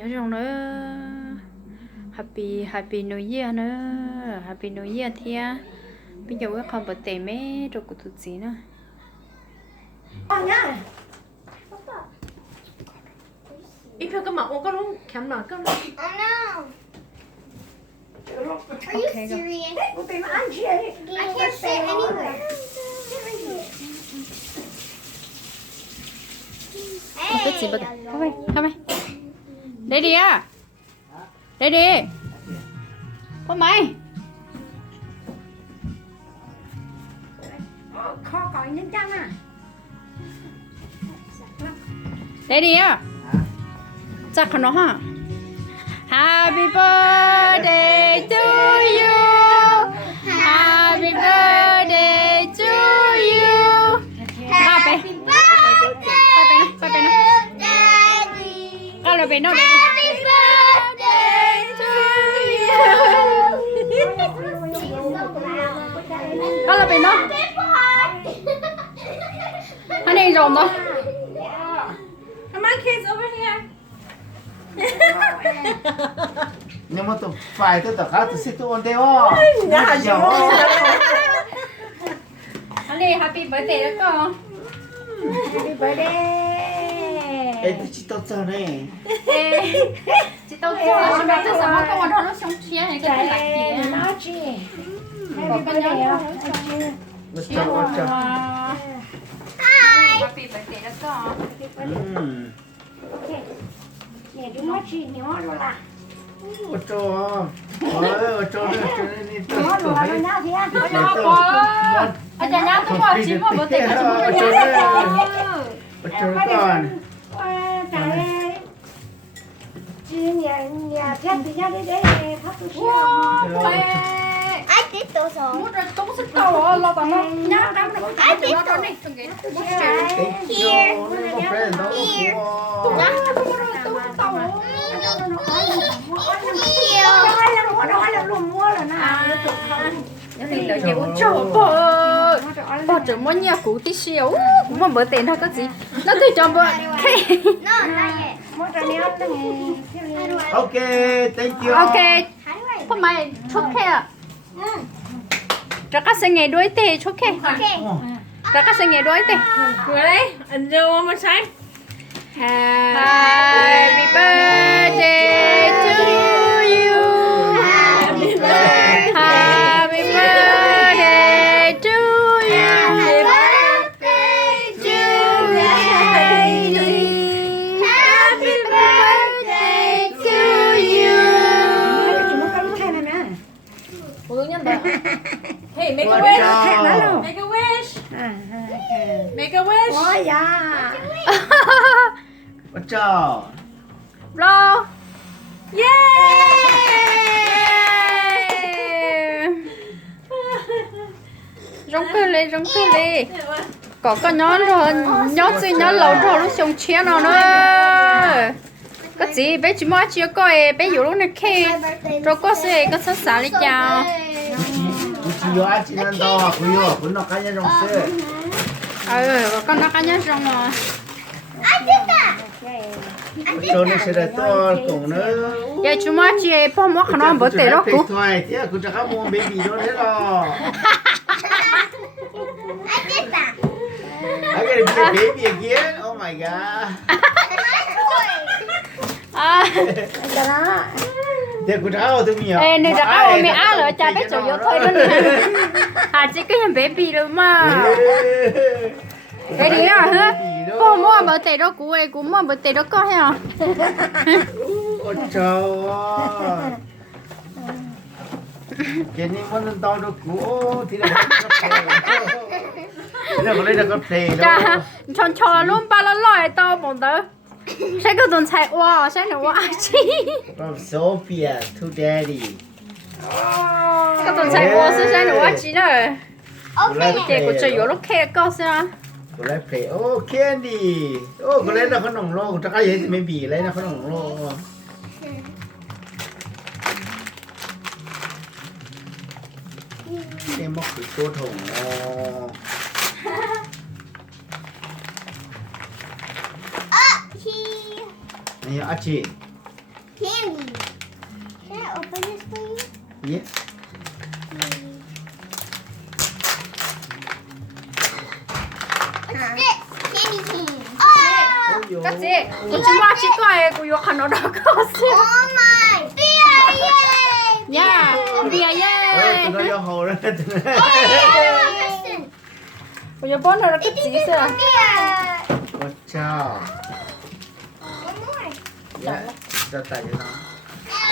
nhớ trong nữa happy new year nữa happy new year thia bây giờ các con bật tệ mấy rồi của tụi gì nữa con nhá ít thôi cái màu có luôn khám nào có luôn Are you serious? I can't sit anywhere. không biết gì bật không mày đây đi à đây đi có mày kho còi nhân chăng à đây đi à chắc nó hả Happy birthday to you Happy birthday to you Happy birthday to Daddy. con là về đâu đây Happy birthday to you. con là về đâu anh ấy rồng đâu Come on kids over here. Nhưng mà tụi phải tôi tập khác tôi sẽ tụi đây ó. Nhà giàu. anh ấy happy birthday đó con Happy birthday. Ê tôi chỉ tốt cho này. chị tao cho chị bảo cho sao con vào đó nó sống chia này cái lạc kia Nó chi. Happy birthday. Bất chợt bất chợt. happy birthday đó con Nè chúng nó chi nhỏ rồi là. Bất chợt. Ôi bất chợt này Nhỏ rồi là nó nhá thì ăn. anh nhà nhà tôi bảo chị mà birthday của chúng mình Bất chợt con. Cái chị nhà chết thì ra đây thắp tôi chiếu. I did those all. muốn rồi tôi sức tàu lo bằng nó nhá đám nó nó đó này thằng cái Thank you. My friend. Here. tôi nhá tôi tàu Nói là luôn mua rồi nè. thì đợi chị muốn chờ bỏ chờ mua nhà cũ tí xíu cũng mà bữa tiền thôi có gì nó thì cho bữa No, not yet. Mua cho néo nó nghe. Okay, thank you. ok How do I? hôm nay chúc khe cho các sinh ngày đuổi tê chúc khe Okay. cho các sinh ngày đuổi tê Ready? And do one more time. Happy birthday to you Happy birthday. Happy birthday to you Happy birthday to Daddy. Happy birthday to you. Chỉ muốn có lúc thế này nè. Ủa nhân đó Hey, make a What wish. job? Make a wish. Make a wish. Oh yeah. Bất chợt. Lo rong cơ lê có con nhón rồi nhón gì nhón lâu rồi lúc sống chia nó nữa có gì bé chỉ mua chia coi béอยู่lúc này kê rồi có gì có sẵn sàng đi chào Chị yêu chị ăn to, quý yêu, quý nó cá nhân trong xe. con nó cá nhân trong mà I did that. Cho nên sẽ là to cùng nữa. giờ chúng mua chia bao mua khả năng bữa tết đó cũng Thôi, thế cũng chắc mua baby đó thế rồi. I did that. I gotta be a baby again. Oh my god. Cho nó. Thế cũng chắc tôi nhiều. ê này chắc mẹ ăn rồi cha bé chỗ yếu thôi đó nè chỉ cái hình baby rồi mà cái đi à hả cô mua bữa tết đó của em cũng mua bữa tết đó có hả Ôi trời ơi. Cái này muốn to đâu cũ thì là có đây là con phê cha đâu. cho luôn ba lần lòi to một tớ sẽ có tuần chạy wow sẽ nữa wow chi From Sophia to Daddy. có tuần chạy wow sẽ nữa wow chi rồi Open it. chị của chị yếu lúc khe có sao Cô lấy phê. Oh candy. Oh cô lấy là con nồng lô. Chắc cái gì thì mới bị lấy là con nồng lô. Em móc cái số thùng. He. Này chị. candy. Can I open this for you? Yeah. What's this? Candy cane. Oh! Cái gì? Cô chỉ mua chỉ coi cô yêu khăn nó đó có gì? Oh my! Beer! Yay! Nha, bia Ôi, yeah. tụi nó vô hồ đó. Kristen! Cô yêu bón nó cái gì It's sao? a beer! Ôi chao. One more. Dạ, cho tay cho nó.